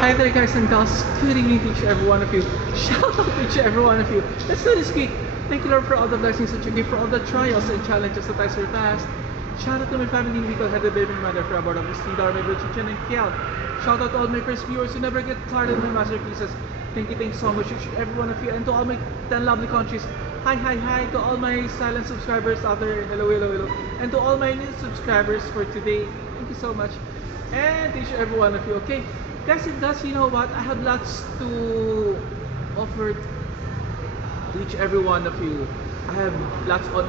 Hi there guys and gals, good evening to each every one of you. Shout out to each every one of you. Let's do this quick. Thank you Lord for all the blessings that you give, for all the trials and challenges that I surpassed. Shout out to my family, Nicole, Heather, baby, mother, for about of Steve, Darby, Richard, Chen, and Kiel. Shout out to all my first viewers who never get tired of my masterpieces. Thank you so much to each every one of you, and to all my 10 lovely countries. Hi to all my silent subscribers out there. Hello. And to all my new subscribers for today, thank you so much. And to each every one of you, okay? Guys and gals, you know what? I have lots to offer to each every one of you. I have lots on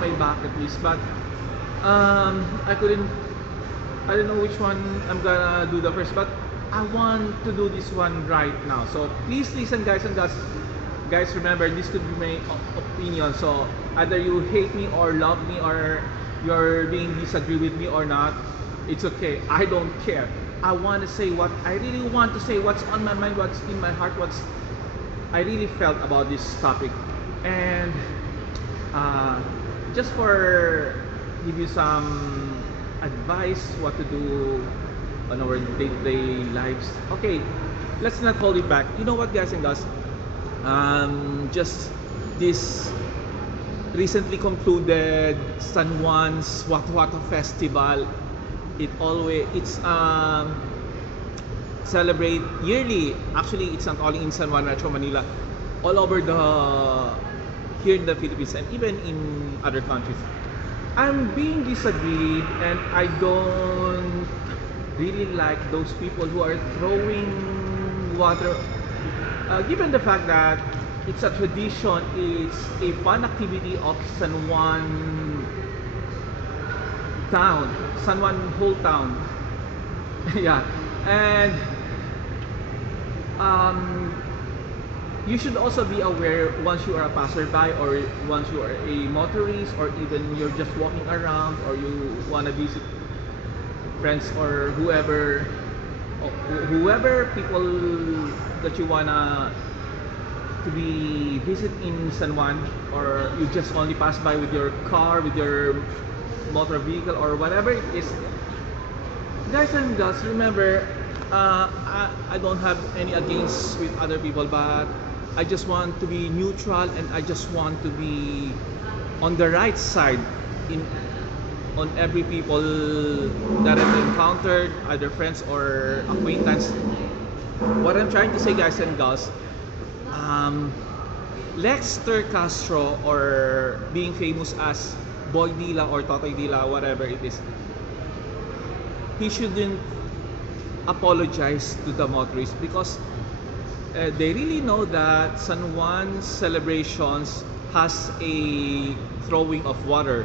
my bucket list, but I don't know which one I'm gonna do the first, but I want to do this one right now. So please listen, guys and gals. Guys, remember, this could be my opinion. So either you hate me or love me, or you're being disagree with me or not, it's okay. I don't care. I want to say what I really want to say, what's on my mind, what's in my heart, what's I really felt about this topic. And just for give you some advice what to do on our day-to-day lives. Okay, let's not hold it back. You know what, guys and gals, just this recently concluded San Juan's Watu Festival. It's celebrate yearly. Actually, it's not only in San Juan, Metro Manila, all over here in the Philippines and even in other countries. I'm being disagreed, and I don't really like those people who are throwing water. Given the fact that it's a tradition, it's a fun activity of San Juan town, San Juan whole town. Yeah, and you should also be aware, once you are a passerby, or once you are a motorist, or even you're just walking around, or you want to visit friends or whoever people that you wanna to be visit in San Juan, or you just only pass by with your car, with your motor vehicle, or whatever it is. Guys and girls, remember, I don't have any against with other people, but I just want to be neutral, and I just want to be on the right side on every people that I've encountered, either friends or acquaintance. What I'm trying to say, guys and girls, Lexter Castro, or being famous as Boy Dila or Totoy Dila, whatever it is, he shouldn't apologize to the motorists, because they really know that San Juan celebrations has a throwing of water.